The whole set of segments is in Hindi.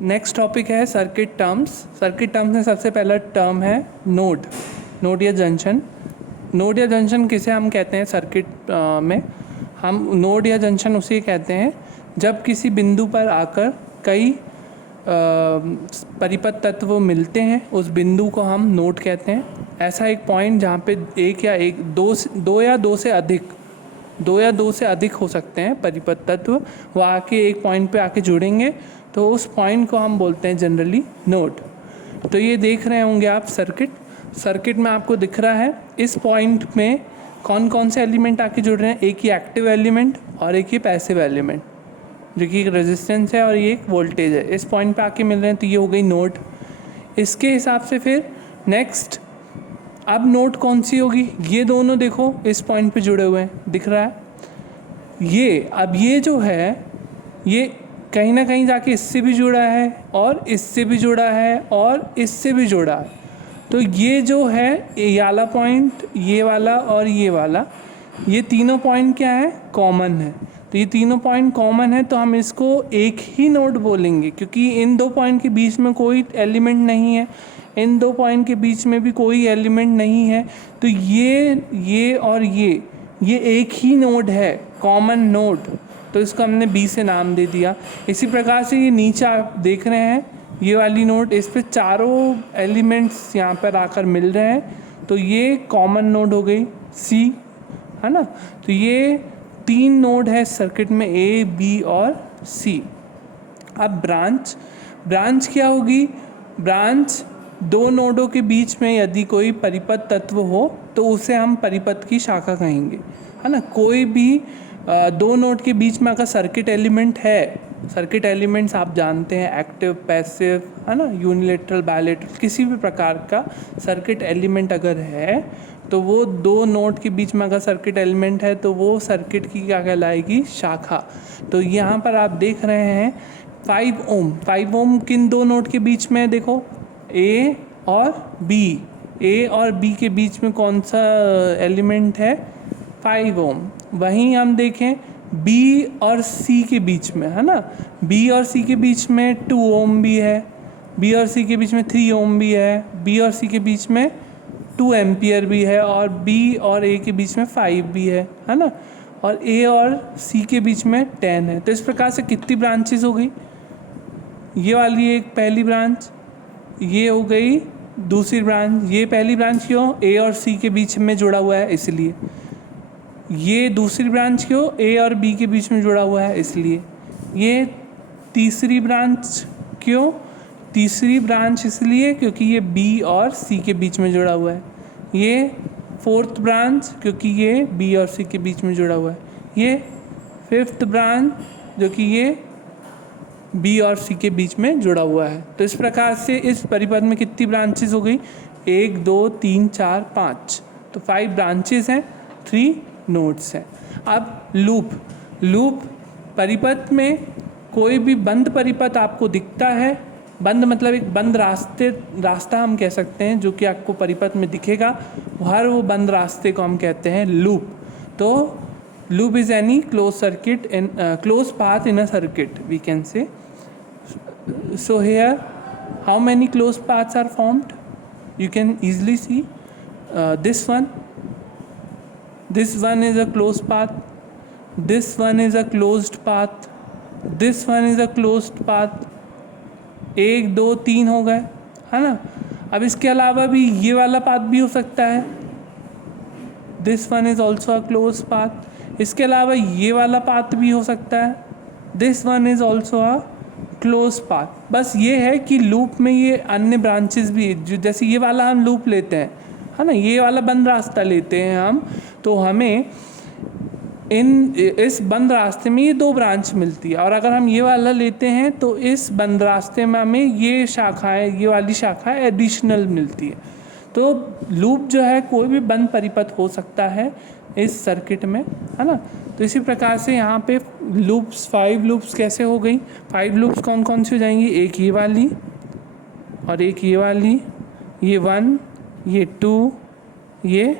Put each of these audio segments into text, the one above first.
नेक्स्ट टॉपिक है सर्किट टर्म्स। सर्किट टर्म्स में सबसे पहला टर्म है नोड। नोड या जंक्शन। नोड या जंक्शन किसे हम कहते हैं सर्किट में? हम नोड या जंक्शन उसे कहते हैं जब किसी बिंदु पर आकर कई परिपथ तत्व मिलते हैं, उस बिंदु को हम नोड कहते हैं। ऐसा एक पॉइंट जहाँ पे दो या दो से अधिक हो सकते हैं परिपथ तत्व, वो आके एक पॉइंट पे आके जुड़ेंगे, तो उस पॉइंट को हम बोलते हैं जनरली नोड। तो ये देख रहे होंगे आप सर्किट में आपको दिख रहा है इस पॉइंट में कौन कौन से एलिमेंट आके जुड़ रहे हैं। एक ही एक्टिव एलिमेंट और एक ही पैसिव एलिमेंट, जो कि एक रेजिस्टेंस है और ये एक वोल्टेज है, इस पॉइंट पे आके मिल रहे हैं, तो ये हो गई नोड। इसके हिसाब से फिर नेक्स्ट अब नोड कौन सी होगी? ये दोनों देखो इस पॉइंट पे जुड़े हुए हैं, दिख रहा है ये जो है ये कहीं ना कहीं जाके इससे भी जुड़ा है और इससे भी जुड़ा है और इससे भी जुड़ा है। तो ये जो है ये वाला पॉइंट, ये वाला और ये वाला, ये तीनों पॉइंट क्या है? कॉमन है। तो ये तीनों पॉइंट कॉमन है, तो हम इसको एक ही नोड बोलेंगे, क्योंकि इन दो पॉइंट के बीच में कोई एलिमेंट नहीं है, इन दो पॉइंट के बीच में भी कोई एलिमेंट नहीं है। तो ये और ये एक ही नोड है, कॉमन नोड। तो इसको हमने बी से नाम दे दिया। इसी प्रकार से ये नीचे आप देख रहे हैं ये वाली नोड, इस पे चारों एलिमेंट्स यहाँ पर आकर मिल रहे हैं, तो ये कॉमन नोड हो गई सी, है ना। तो ये तीन नोड है सर्किट में, ए बी और सी। अब ब्रांच क्या होगी? ब्रांच दो नोडों के बीच में यदि कोई परिपथ तत्व हो तो उसे हम परिपथ की शाखा कहेंगे, है ना। कोई भी दो नोड के बीच में अगर सर्किट एलिमेंट है, सर्किट एलिमेंट्स आप जानते हैं एक्टिव पैसिव, है ना, यूनिलेटरल बायलेटरल, किसी भी प्रकार का सर्किट एलिमेंट अगर है तो वो दो नोड के बीच में अगर सर्किट एलिमेंट है तो वो सर्किट की क्या कहलाएगी? शाखा। तो यहाँ पर आप देख रहे हैं 5 ओम किन दो नोड के बीच में है? देखो ए और बी के बीच में कौन सा एलिमेंट है? 5 ओम। वहीं हम देखें बी और सी के बीच में, है ना, बी और सी के बीच में 2 ओम भी है, बी और सी के बीच में 3 ओम भी है, बी और सी के बीच में 2 एम्पियर भी है, और बी और ए के बीच में 5 भी है ना, और ए और सी के बीच में 10 है। तो इस प्रकार से कितनी ब्रांचेस हो गई? ये वाली एक पहली ब्रांच, ये हो गई दूसरी ब्रांच। ये पहली ब्रांच क्यों? ए और सी के बीच में जुड़ा हुआ है इसलिए। ये दूसरी ब्रांच क्यों? ए और बी के बीच में जुड़ा हुआ है इसलिए। ये तीसरी ब्रांच क्यों? तीसरी ब्रांच इसलिए क्योंकि ये बी और सी के बीच में जुड़ा हुआ है। ये फोर्थ ब्रांच क्योंकि ये बी और सी के बीच में जुड़ा हुआ है। ये फिफ्थ ब्रांच जो कि ये बी और सी के बीच में जुड़ा हुआ है। तो इस प्रकार से इस परिपथ में कितनी ब्रांचेस हो गई? 1 2 3 4 5। तो 5 ब्रांचेस हैं, 3 नोड्स हैं। अब लूप परिपथ में कोई भी बंद परिपथ आपको दिखता है, बंद मतलब एक बंद रास्ता हम कह सकते हैं, जो कि आपको परिपथ में दिखेगा, हर वो बंद रास्ते को हम कहते हैं लूप। तो loop is any close path in a circuit, we can say. So here how many closed paths are formed? You can easily see this one is a closed path, this one is a closed path, this one is a closed path। 1 2 3 हो गए, है ना। अब इसके अलावा भी ये वाला पाथ भी हो सकता है, this one is also a close path. इसके अलावा ये वाला पाथ भी हो सकता है, this one is also a close path. बस ये है कि लूप में ये अन्य ब्रांचेस भी, जो जैसे ये वाला हम लूप लेते हैं, है ना, ये वाला बंद रास्ता लेते हैं हम, तो हमें इस बंद रास्ते में ये 2 ब्रांच मिलती है। और अगर हम ये वाला लेते हैं तो इस बंद रास्ते में हमें ये शाखाएं, ये वाली शाखा एडिशनल मिलती है। तो लूप जो है कोई भी बंद परिपथ हो सकता है इस सर्किट में, है ना। तो इसी प्रकार से यहाँ पे लूप्स 5 लूप्स कैसे हो गई? 5 लूप्स कौन कौन सी हो जाएंगी? एक ये वाली और एक ये वाली, ये 1, ये 2, ये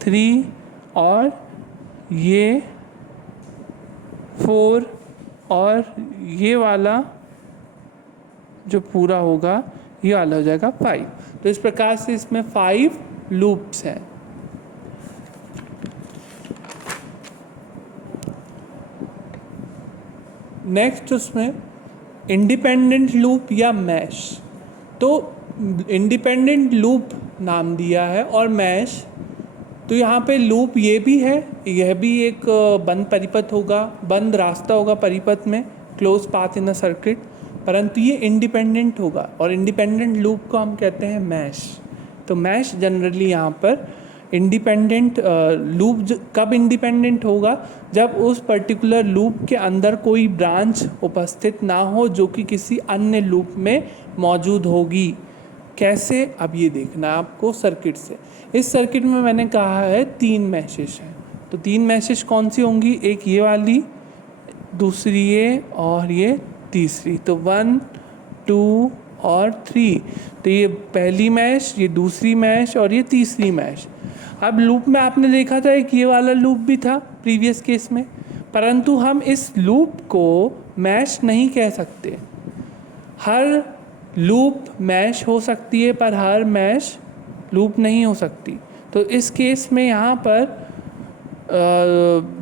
3 और ये 4 और ये वाला जो पूरा होगा ये वाला हो जाएगा 5। तो इस प्रकार से इसमें 5 लूप्स हैं। नेक्स्ट उसमें इंडिपेंडेंट लूप या मैश। तो इंडिपेंडेंट लूप नाम दिया है और मैश, तो यहाँ पे लूप ये भी है, यह भी एक बंद परिपथ होगा, बंद रास्ता होगा परिपथ में, close path in a circuit, परंतु ये इंडिपेंडेंट होगा और इंडिपेंडेंट लूप को हम कहते हैं मैश। तो मैश जनरली यहाँ पर इंडिपेंडेंट लूप कब इंडिपेंडेंट होगा, जब उस पर्टिकुलर लूप के अंदर कोई ब्रांच उपस्थित ना हो जो कि किसी अन्य लूप में मौजूद होगी। कैसे, अब ये देखना है आपको सर्किट से। इस सर्किट में मैंने कहा है 3 मैशेस हैं, तो 3 मैशेस कौन सी होंगी, एक ये वाली, दूसरी ये और ये तीसरी। तो 1 2 और 3, तो ये पहली मैश, ये दूसरी मैश और ये तीसरी मैश। अब लूप में आपने देखा था एक ये वाला लूप भी था प्रीवियस केस में, परंतु हम इस लूप को मैश नहीं कह सकते। हर लूप मैश हो सकती है पर हर मैश लूप नहीं हो सकती। तो इस केस में यहाँ पर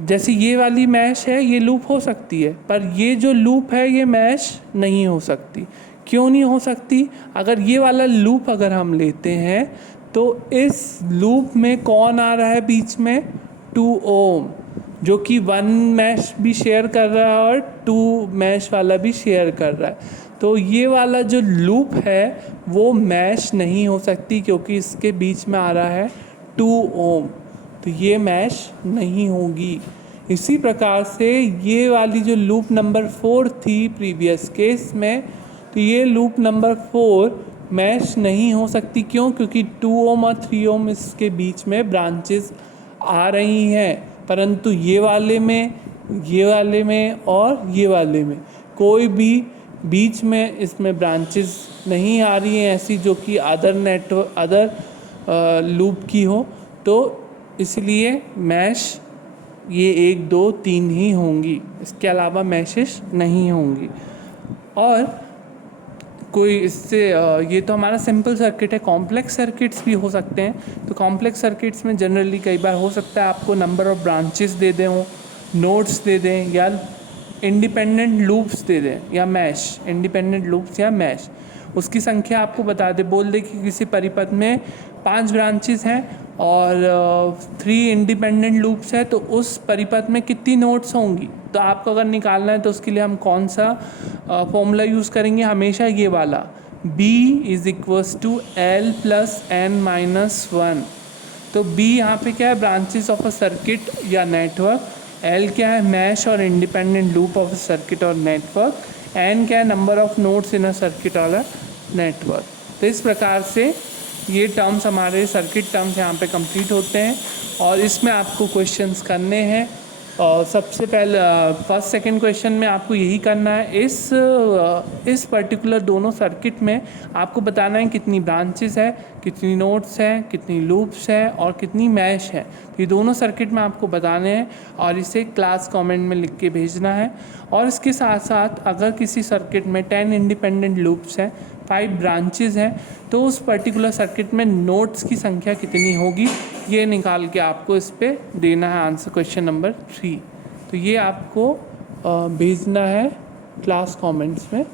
जैसे ये वाली मैश है ये लूप हो सकती है, पर ये जो लूप है ये मैश नहीं हो सकती। क्यों नहीं हो सकती, अगर ये वाला लूप अगर हम लेते हैं तो इस लूप में कौन आ रहा है बीच में, 2 ओम, जो कि 1 मैश भी शेयर कर रहा है और 2 मैश वाला भी शेयर कर रहा है। तो ये वाला जो लूप है वो मैश नहीं हो सकती क्योंकि इसके बीच में आ रहा है 2 ओम, तो ये मैश नहीं होगी। इसी प्रकार से ये वाली जो लूप नंबर 4 थी प्रीवियस केस में, तो ये लूप नंबर 4 मैश नहीं हो सकती। क्यों, क्योंकि 2 ओम और 3 ओम इसके बीच में ब्रांचेस आ रही हैं, परंतु ये वाले में और ये वाले में कोई भी बीच में इसमें ब्रांचेस नहीं आ रही हैं ऐसी जो कि अदर लूप की हो। तो इसलिए मैश ये 1 2 3 ही होंगी, इसके अलावा मैशेस नहीं होंगी। और कोई इससे ये तो हमारा सिंपल सर्किट है, कॉम्प्लेक्स सर्किट्स भी हो सकते हैं। तो कॉम्प्लेक्स सर्किट्स में जनरली कई बार हो सकता है आपको नंबर ऑफ ब्रांचेस दे दें, नोड्स दे दें, या इंडिपेंडेंट लूप्स दे दें, या मैश, इंडिपेंडेंट लूप्स या मैश, उसकी संख्या आपको बता दे, बोल दे कि किसी परिपथ में 5 ब्रांचेस हैं और 3 इंडिपेंडेंट लूप्स है, तो उस परिपथ में कितनी नोड्स होंगी। तो आपको अगर निकालना है तो उसके लिए हम कौन सा फॉर्मूला यूज़ करेंगे, हमेशा ये वाला, B = L + n-1। तो B यहाँ पे क्या है, ब्रांचेस ऑफ अ सर्किट या नेटवर्क, L क्या है, मैश और independent loop of a circuit और नेटवर्क, N क्या है, number of nodes in a circuit और अ नेटवर्क। तो इस प्रकार से ये टर्म्स हमारे सर्किट टर्म्स यहाँ पे कंप्लीट होते हैं और इसमें आपको क्वेश्चंस करने हैं। और सबसे पहले फर्स्ट सेकंड क्वेश्चन में आपको यही करना है, इस पर्टिकुलर दोनों सर्किट में आपको बताना है कितनी ब्रांचेस है, कितनी नोड्स हैं, कितनी लूप्स हैं और कितनी मैश है। तो ये दोनों सर्किट में आपको बताने हैं और इसे क्लास कमेंट में लिख के भेजना है। और इसके साथ साथ अगर किसी सर्किट में 10 इंडिपेंडेंट लूप्स हैं, 5 ब्रांचेस हैं, तो उस पर्टिकुलर सर्किट में नोड्स की संख्या कितनी होगी ये निकाल के आपको इस पर देना है आंसर, क्वेश्चन नंबर 3। तो ये आपको भेजना है क्लास कमेंट्स में।